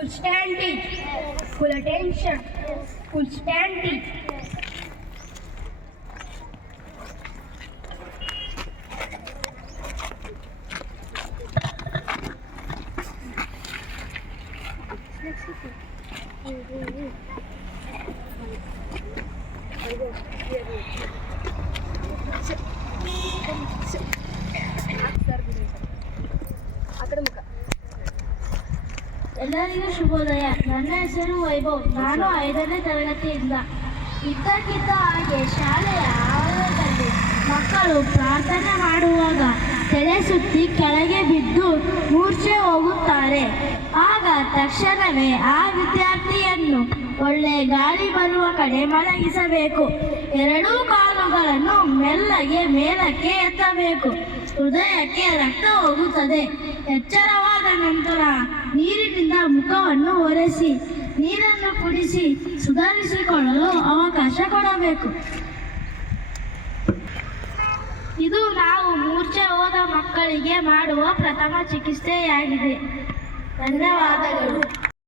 Full stand it. Full attention. Full stand it. ಎಲ್ಲರಿಗೂ ಶುಭೋದಯ. ನನ್ನ ಹೆಸರು ವೈಭವ್. ನಾನು 5ನೇ ತರಗತಿಯಿಂದ. ಇದ್ದಕ್ಕಿದ್ದ ಹಾಗೆ ಶಾಲೆಯ ಆವರಣದಲ್ಲಿ ಮಕ್ಕಳು ಪ್ರಾರ್ಥನೆ ಮಾಡುವಾಗ ತಲೆ ಸುತ್ತಿ ಕೆಳಗೆ ಬಿದ್ದು ಮೂರ್ಛೆ ಹೋಗುತ್ತಾರೆ. ಆಗ ತಕ್ಷಣವೇ ಆ ವಿದ್ಯಾರ್ಥಿಯನ್ನು ಒಳ್ಳೆ ಗಾಳಿ ಬರುವ ಕಡೆ ಮಲಗಿಸಬೇಕು. 2 ಕಾಲುಗಳನ್ನು ಮೆಲ್ಲಗೆ ಮೇಲಕ್ಕೆ ಎತ್ತಬೇಕು. ಹೃದಯಕ್ಕೆ ರಕ್ತ ಹೋಗುತ್ತದೆ. ಎಚ್ಚರವಾದ ನಂತರ ನೀರಿನಿಂದ ಮುಖವನ್ನು ಒರೆಸಿ ನೀರನ್ನು ಕುಡಿಸಿ ಸುಧಾರಿಸಿಕೊಳ್ಳಲು ಅವಕಾಶ ಕೊಡಬೇಕು. ಇದು ನಾವು ಮೂರ್ಛೆ ಹೋದ ಮಕ್ಕಳಿಗೆ ಮಾಡುವ ಪ್ರಥಮ ಚಿಕಿತ್ಸೆಯಾಗಿದೆ. ಧನ್ಯವಾದಗಳು.